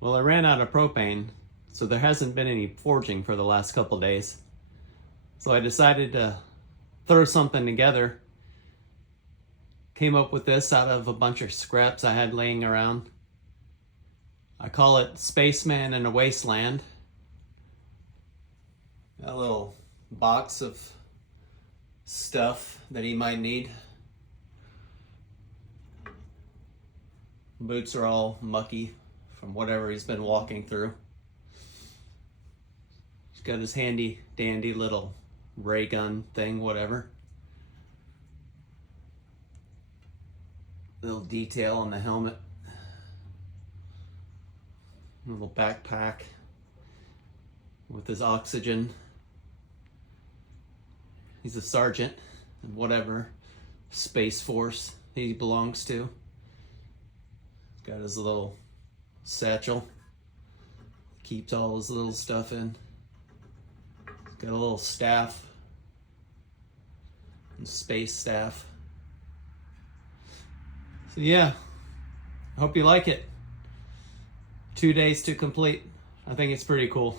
Well, I ran out of propane, so there hasn't been any forging for the last couple days. So I decided to throw something together. Came up with this out of a bunch of scraps I had laying around. I call it Spaceman in a Wasteland. A little box of stuff that he might need. Boots are all mucky from whatever he's been walking through. He's got his handy dandy little ray gun thing, whatever. Little detail on the helmet. A little backpack with his oxygen. He's a sergeant in whatever Space Force he belongs to. He's got his little satchel. Keeps all his little stuff in. He's got a little staff. And space staff. So yeah, I hope you like it. 2 days to complete. I think it's pretty cool.